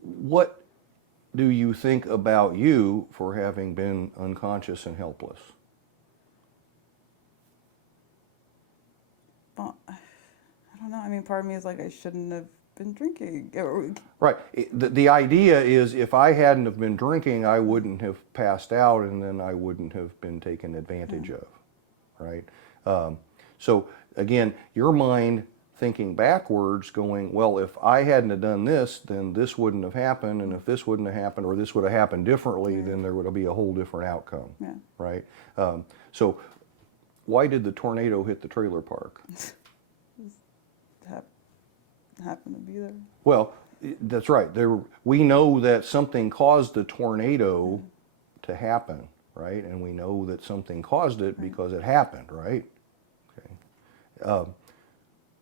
what do you think about you for having been unconscious and helpless? Well, I don't know. I mean, part of me is like, I shouldn't have been drinking. Right. The idea is if I hadn't have been drinking, I wouldn't have passed out, and then I wouldn't have been taken advantage of, right? So again, your mind thinking backwards, going, well, if I hadn't have done this, then this wouldn't have happened, and if this wouldn't have happened, or this would have happened differently, then there would be a whole different outcome, right? So why did the tornado hit the trailer park? Happened to be there. Well, that's right. We know that something caused the tornado to happen, right? And we know that something caused it because it happened, right? Okay.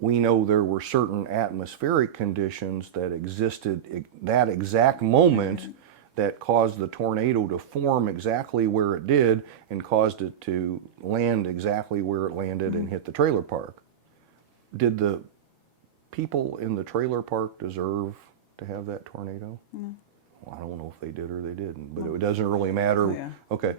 We know there were certain atmospheric conditions that existed that exact moment that caused the tornado to form exactly where it did and caused it to land exactly where it landed and hit the trailer park. Did the people in the trailer park deserve to have that tornado? No. Well, I don't know if they did or they didn't, but it doesn't really matter. Oh, yeah. Okay.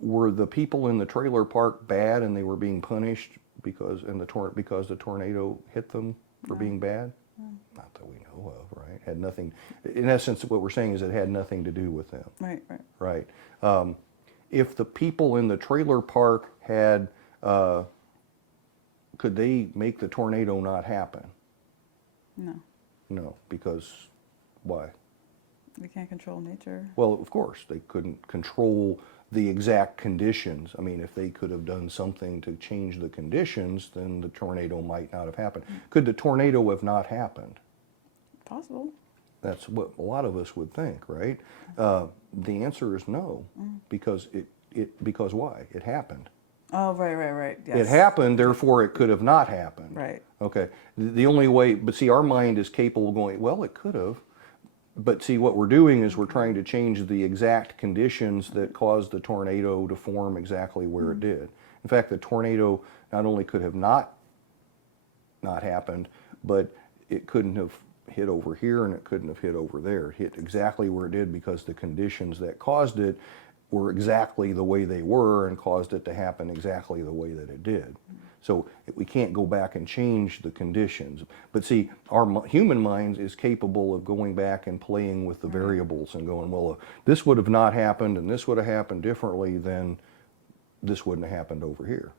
Were the people in the trailer park bad and they were being punished because the tornado hit them for being bad? No. Not that we know of, right? Had nothing. In essence, what we're saying is it had nothing to do with them. Right. Right. If the people in the trailer park had, could they make the tornado not happen? No. No, because why? We can't control nature. Well, of course, they couldn't control the exact conditions. I mean, if they could have done something to change the conditions, then the tornado might not have happened. Could the tornado have not happened? Possible. That's what a lot of us would think, right? The answer is no, because because why? It happened. Oh, right. Yes. It happened, therefore it could have not happened. Right. Okay. The only way, but see, our mind is capable of going, well, it could have. But see, what we're doing is we're trying to change the exact conditions that caused the tornado to form exactly where it did. In fact, the tornado not only could have not happened, but it couldn't have hit over here and it couldn't have hit over there. It hit exactly where it did because the conditions that caused it were exactly the way they were and caused it to happen exactly the way that it did. So we can't go back and change the conditions. But see, our human mind is capable of going back and playing with the variables and going, well, if this would have not happened and this would have happened differently, then this wouldn't have happened over here.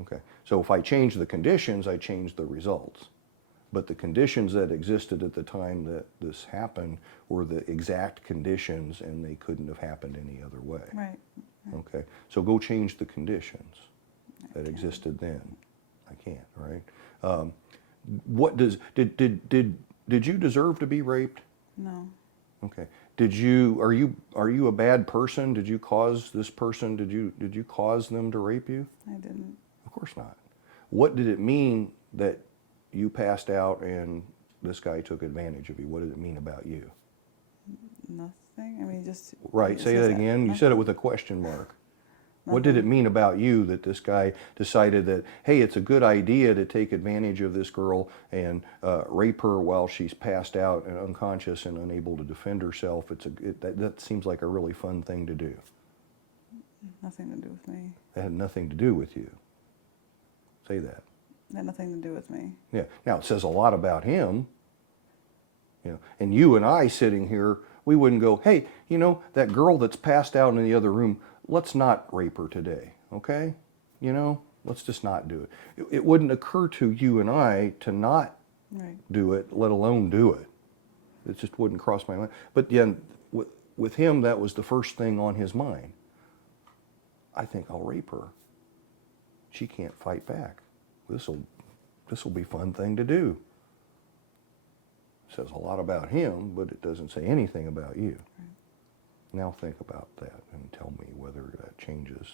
Okay. So if I change the conditions, I change the results. But the conditions that existed at the time that this happened were the exact conditions and they couldn't have happened any other way. Right. Okay. So go change the conditions that existed then. I can't, right? What did you deserve to be raped? No. Okay. Are you a bad person? Did you cause this person, did you cause them to rape you? I didn't. Of course not. What did it mean that you passed out and this guy took advantage of you? What did it mean about you? Nothing. I mean, just. Right, say that again. You said it with a question mark. What did it mean about you that this guy decided that, hey, it's a good idea to take advantage of this girl and rape her while she's passed out and unconscious and unable to defend herself? That seems like a really fun thing to do. Nothing to do with me. That had nothing to do with you. Say that. It had nothing to do with me. Yeah. Now, it says a lot about him. You know, and you and I sitting here, we wouldn't go, hey, you know, that girl that's passed out in the other room, let's not rape her today, okay? You know, let's just not do it. It wouldn't occur to you and I to not do it, let alone do it. It just wouldn't cross my mind. But then with him, that was the first thing on his mind. I think I'll rape her. She can't fight back. This'll be a fun thing to do. It says a lot about him, but it doesn't say anything about you. Now think about that and tell me whether that changes